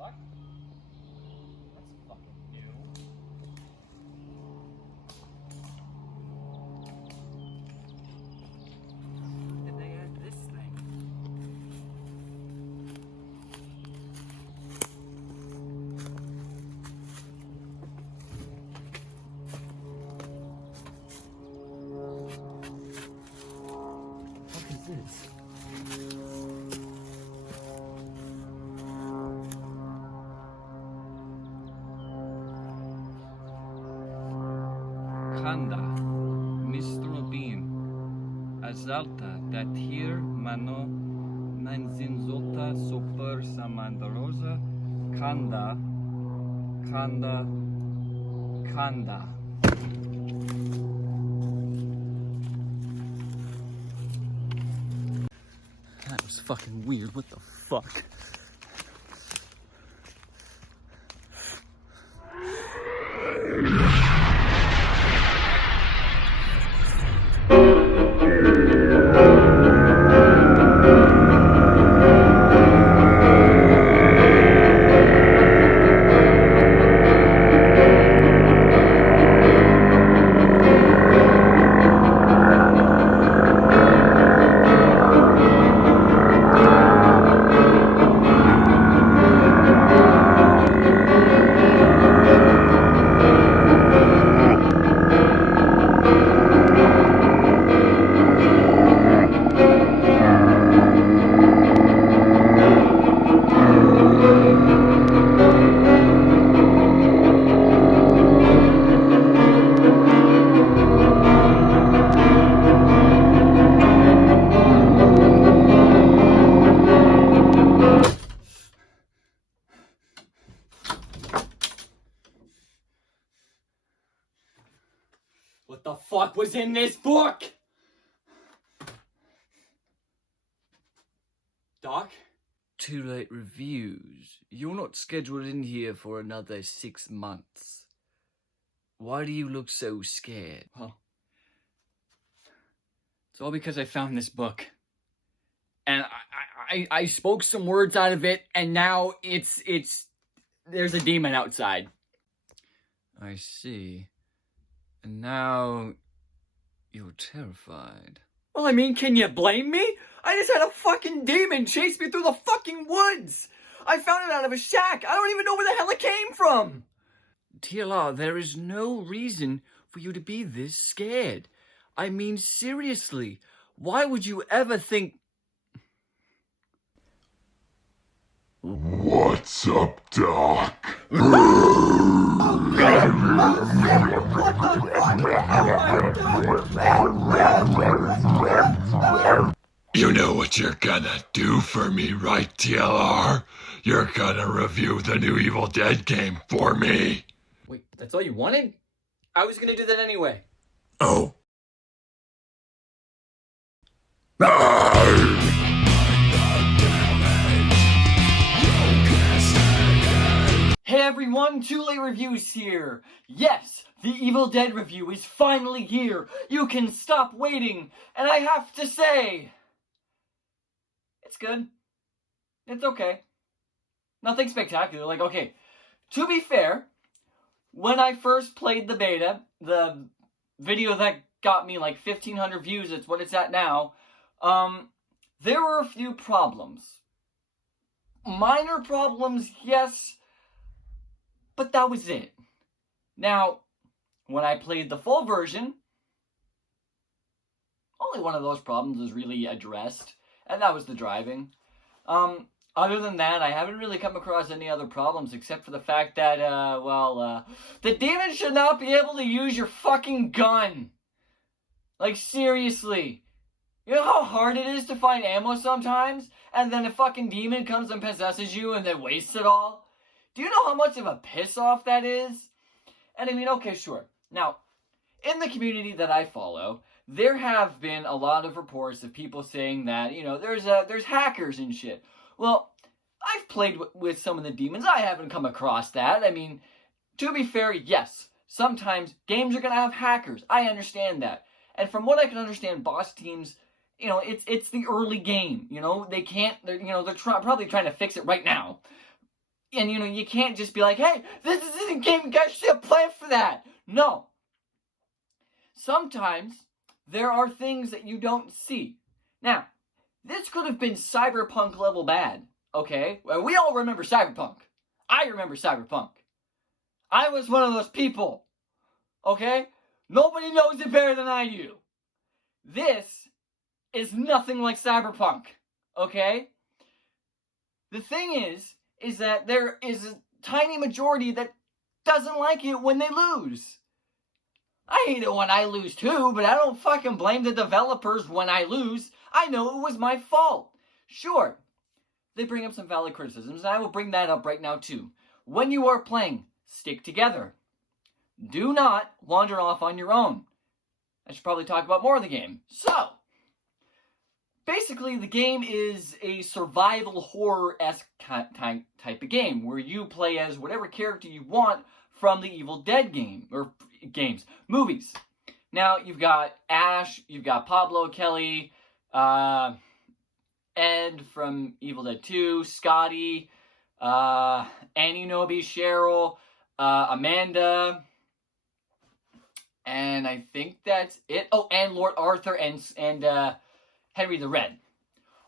fuck? That's fucking new. Did they add this thing? What is this? Kanda, Mr. Bean, Azalta, Datir, Mano, Manzinzota, Super Samandarosa, Kanda, Kanda, Kanda. That was fucking weird, what the fuck? What the fuck was in this book? Doc? Too Late Reviews. You're not scheduled in here for another 6 months. Why do you look so scared? Well, it's all because I found this book. And I spoke some words out of it, and now there's a demon outside. I see. And now you're terrified. Well, I mean, can you blame me? I just had a fucking demon chase me through the fucking woods. I found it out of a shack. I don't even know where the hell it came from. TLR, there is no reason for you to be this scared. I mean, seriously, why would you ever think... What's up, Doc? You know what you're gonna do for me, right, TLR? You're gonna review the new Evil Dead game for me. Wait, that's all you wanted? I was gonna do that anyway. Oh. Hey everyone, Too Late Reviews here. Yes, the Evil Dead review is finally here. You can stop waiting. And I have to say, it's good. It's okay. Nothing spectacular. Like, okay, to be fair, when I first played the beta, the video that got me like 1,500 views, it's what it's at now, there were a few problems. Minor problems, yes, but that was it. Now, when I played the full version, only one of those problems was really addressed, and that was the driving. Other than that, I haven't really come across any other problems except for the fact that, the demon should not be able to use your fucking gun. Like, seriously. You know how hard it is to find ammo sometimes? And then a fucking demon comes and possesses you and then wastes it all? Do you know how much of a piss-off that is? And I mean, okay, sure. Now, in the community that I follow, there have been a lot of reports of people saying that, you know, there's hackers and shit. Well, I've played with some of the demons. I haven't come across that. I mean, to be fair, yes, sometimes games are going to have hackers. I understand that. And from what I can understand, boss teams, you know, it's the early game. You know, they're probably trying to fix it right now. And, you can't just be like, hey, this isn't a game, you guys should have a plan for that. No. Sometimes there are things that you don't see. Now, this could have been Cyberpunk level bad, okay? Well, we all remember Cyberpunk. I remember Cyberpunk. I was one of those people, okay? Nobody knows it better than I do. This is nothing like Cyberpunk, okay? The thing is that there is a tiny majority that doesn't like it when they lose. I hate it when I lose too, but I don't fucking blame the developers when I lose. I know it was my fault. Sure, they bring up some valid criticisms, and I will bring that up right now too. When you are playing, stick together. Do not wander off on your own. I should probably talk about more of the game. So, basically, the game is a survival horror-esque type of game where you play as whatever character you want from the Evil Dead game, or movies. Now, you've got Ash, you've got Pablo, Kelly, Ed from Evil Dead 2, Scotty, Annie Nobi, Cheryl, Amanda, and I think that's it. Oh, and Lord Arthur and Henry the Red.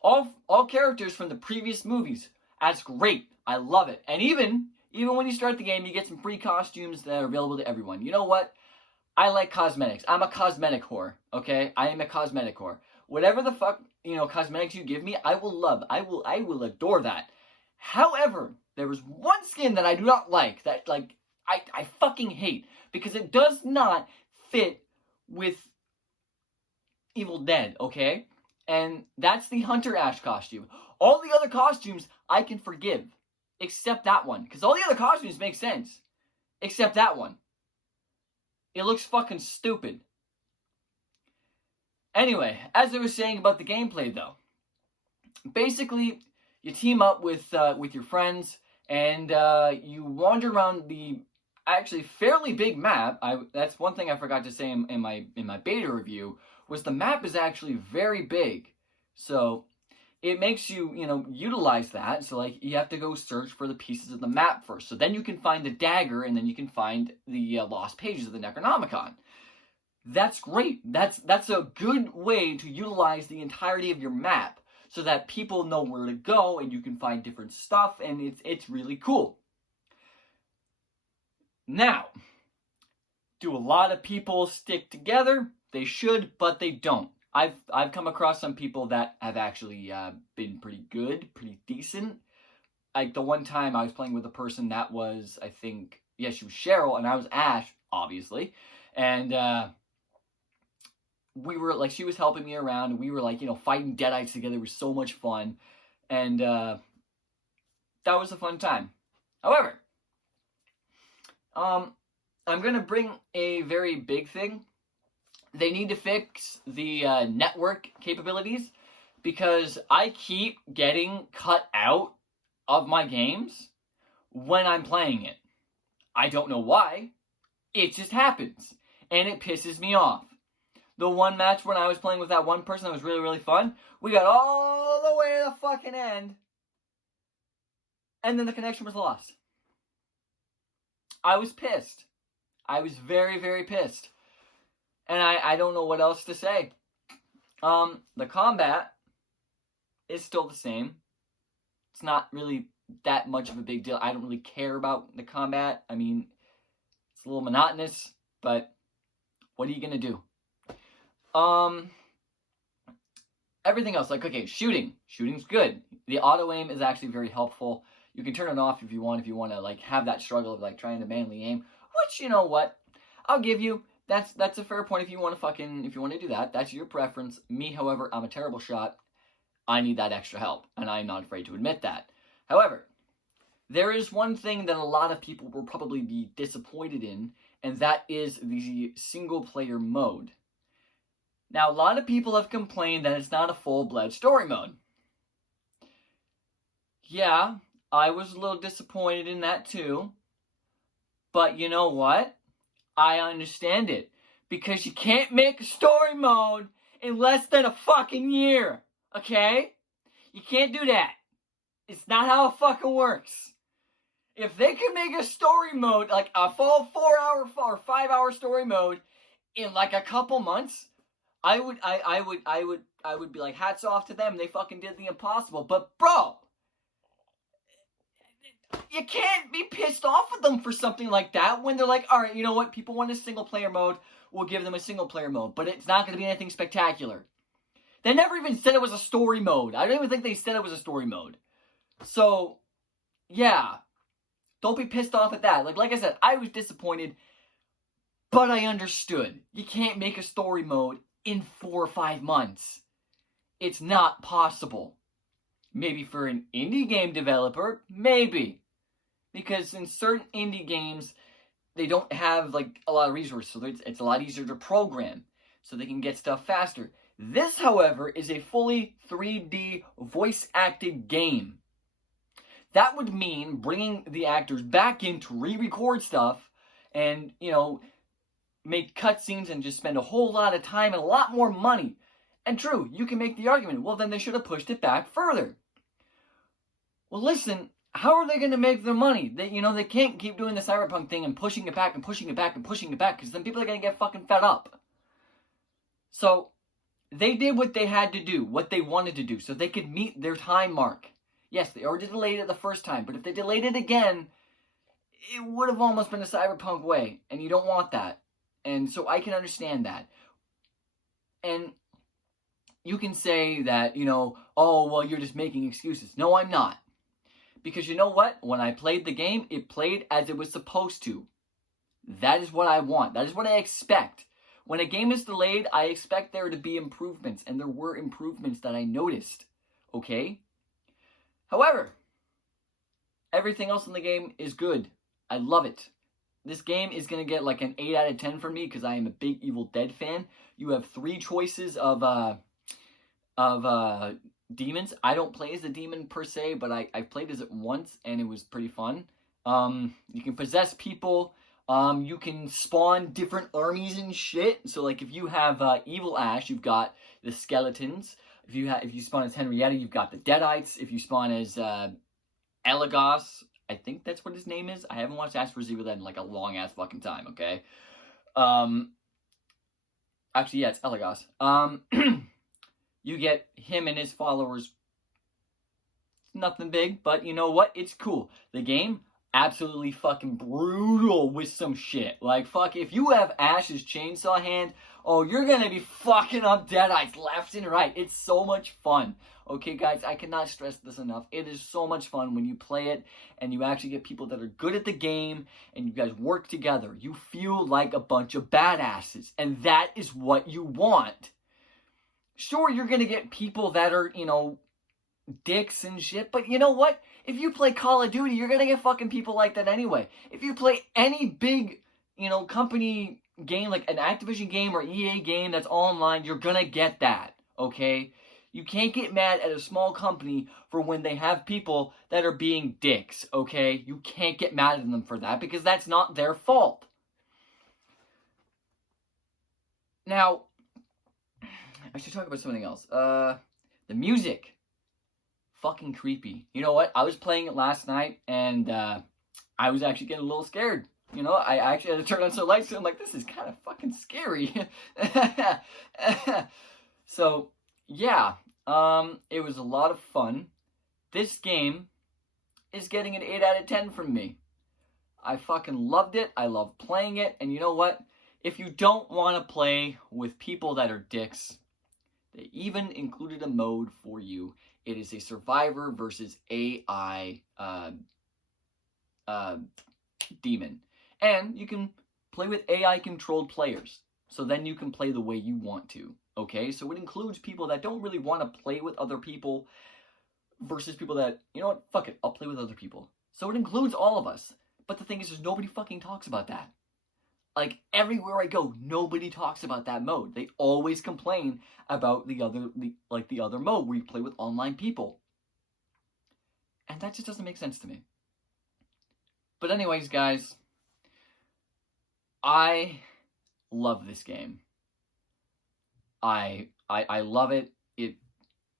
All characters from the previous movies. That's great. I love it. And even when you start the game, you get some free costumes that are available to everyone. You know what? I like cosmetics. I'm a cosmetic whore, okay? I am a cosmetic whore. Whatever the fuck, cosmetics you give me, I will love. I will adore that. However, there was one skin that I do not like, that, I fucking hate, because it does not fit with Evil Dead, okay? And that's the Hunter Ash costume. All the other costumes I can forgive, except that one. Because all the other costumes make sense, except that one. It looks fucking stupid. Anyway, as I was saying about the gameplay, though. Basically, you team up with your friends, and you wander around the actually fairly big map. That's one thing I forgot to say in my beta review, was the map is actually very big. So it makes you, utilize that. So, you have to go search for the pieces of the map first. So then you can find the dagger, and then you can find the lost pages of the Necronomicon. That's great. That's a good way to utilize the entirety of your map so that people know where to go, and you can find different stuff, and it's really cool. Now, do a lot of people stick together? They should, but they don't. I've come across some people that have actually been pretty good, pretty decent. Like the one time I was playing with a person that was, I think, she was Cheryl, and I was Ash, obviously. And we were, she was helping me around, and we were, fighting Deadites together. It was so much fun. And that was a fun time. However, I'm going to bring a very big thing. They need to fix the network capabilities, because I keep getting cut out of my games when I'm playing it. I don't know why. It just happens, and it pisses me off. The one match when I was playing with that one person that was really, really fun, we got all the way to the fucking end, and then the connection was lost. I was pissed. I was very, very pissed. And I don't know what else to say. The combat is still the same. It's not really that much of a big deal. I don't really care about the combat. I mean, it's a little monotonous, but what are you going to do? Everything else, shooting. Shooting's good. The auto-aim is actually very helpful. You can turn it off if you want to, have that struggle of, trying to manually aim. Which, you know what? I'll give you. That's a fair point if you want to do that. That's your preference. Me, however, I'm a terrible shot. I need that extra help, and I'm not afraid to admit that. However, there is one thing that a lot of people will probably be disappointed in, and that is the single-player mode. Now, a lot of people have complained that it's not a full-blood story mode. Yeah, I was a little disappointed in that too. But you know what? I understand it. Because you can't make a story mode in less than a fucking year. Okay? You can't do that. It's not how it fucking works. If they could make a story mode, like a full 4-hour or 5-hour story mode in like a couple months, I would be like, hats off to them. They fucking did the impossible. But bro, you can't be pissed off with them for something like that when they're like, all right, you know what? People want a single player mode. We'll give them a single player mode, but it's not going to be anything spectacular. They never even said it was a story mode. I don't even think they said it was a story mode. So, yeah. Don't be pissed off at that. Like I said, I was disappointed, but I understood. You can't make a story mode in 4 or 5 months. It's not possible. Maybe for an indie game developer, maybe. Because in certain indie games, they don't have like a lot of resources, so it's a lot easier to program, so they can get stuff faster. This, however, is a fully 3D voice-acted game. That would mean bringing the actors back in to re-record stuff and, you know, make cutscenes and just spend a whole lot of time and a lot more money. And true, you can make the argument, well, then they should have pushed it back further. Well, listen, how are they going to make their money? They can't keep doing the Cyberpunk thing and pushing it back and pushing it back and pushing it back, because then people are going to get fucking fed up. So, they did what they had to do, what they wanted to do, so they could meet their time mark. Yes, they already delayed it the first time, but if they delayed it again, it would have almost been a Cyberpunk way, and you don't want that. And so I can understand that. And you can say that, oh, well, you're just making excuses. No, I'm not. Because you know what? When I played the game, it played as it was supposed to. That is what I want. That is what I expect. When a game is delayed, I expect there to be improvements, and there were improvements that I noticed. Okay? However, everything else in the game is good. I love it. This game is going to get like an 8 out of 10 for me because I am a big Evil Dead fan. You have 3 choices of demons. I don't play as a demon per se, but I played as it once and it was pretty fun. You can possess people. You can spawn different armies and shit. So like if you have Evil Ash, you've got the skeletons. If you spawn as Henrietta, you've got the Deadites. If you spawn as Elagos, I think that's what his name is. I haven't watched Ash vs. Evil Dead in like a long ass fucking time. Okay. Actually, yeah, it's Elagos. You get him and his followers. It's nothing big, but you know what? It's cool. The game, absolutely fucking brutal with some shit. Like, fuck, if you have Ash's chainsaw hand, oh, you're gonna be fucking up Deadites left and right. It's so much fun. Okay, guys, I cannot stress this enough. It is so much fun when you play it and you actually get people that are good at the game and you guys work together. You feel like a bunch of badasses, and that is what you want. Sure, you're gonna get people that are, dicks and shit, but you know what? If you play Call of Duty, you're gonna get fucking people like that anyway. If you play any big, company game, like an Activision game or EA game that's online, you're gonna get that, okay? You can't get mad at a small company for when they have people that are being dicks, okay? You can't get mad at them for that because that's not their fault. Now, I should talk about something else. The music. Fucking creepy. You know what? I was playing it last night, and I was actually getting a little scared. I actually had to turn on some lights, so I'm like, this is kind of fucking scary. So, yeah. It was a lot of fun. This game is getting an 8 out of 10 from me. I fucking loved it. I love playing it. And you know what? If you don't want to play with people that are dicks, they even included a mode for you. It is a survivor versus AI demon. And you can play with AI-controlled players. So then you can play the way you want to. Okay? So it includes people that don't really want to play with other people versus people that, you know what? Fuck it. I'll play with other people. So it includes all of us. But the thing is, nobody fucking talks about that. Like, everywhere I go, nobody talks about that mode. They always complain about the other mode where you play with online people. And that just doesn't make sense to me. But anyways, guys, I love this game. I love it.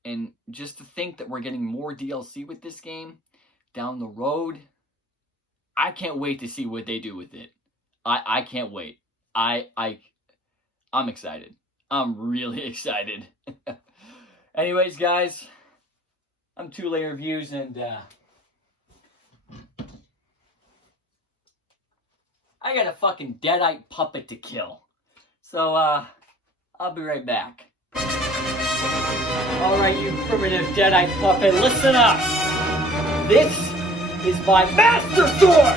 And just to think that we're getting more DLC with this game down the road, I can't wait to see what they do with it. I can't wait. I'm excited. I'm really excited. Anyways, guys, I'm 2 Layer Reviews, and I got a fucking deadite puppet to kill. So, I'll be right back. Alright, you primitive deadite puppet, listen up! This is my Master Sword!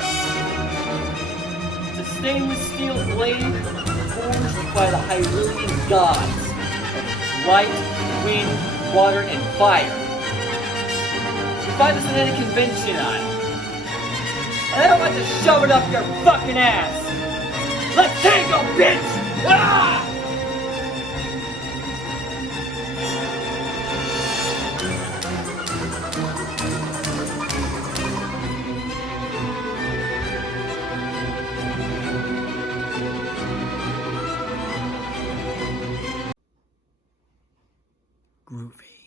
It's a stainless steel blade forged by the Hyrulean gods of light, wind, water, and fire. You find this at any convention on. And I don't want to shove it up your fucking ass! Let's tango, bitch! Ah! Groovy.